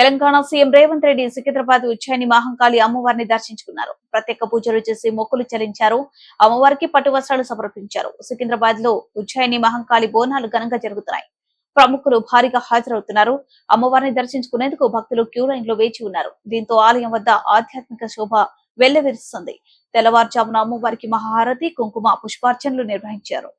Telangana CM Revanth Reddy Secunderabad Ujjaini Mahankali అమ్మవారిని దర్శించుకున్నారు. ప్రత్యేక పూజలు చేసి మొక్కులు చెల్లించారు. అమ్మవారికి పట్టు వస్త్రాలు సమర్పించారు. సికింద్రాబాద్లో ఉజ్జయిని మహంకాళి బోనాలు ఘనంగా జరుగుతున్నాయి. ప్రముఖులు భారీగా హాజరవుతున్నారు. అమ్మవారిని దర్శించుకునేందుకు భక్తులు క్యూ లైన్లో వేచి ఉన్నారు. దీంతో ఆలయం వద్ద ఆధ్యాత్మిక శోభ వెల్లవిరుస్తుంది. తెల్లవారుజామున అమ్మవారికి మహారతి కుంకుమ పుష్పార్చనలు నిర్వహించారు.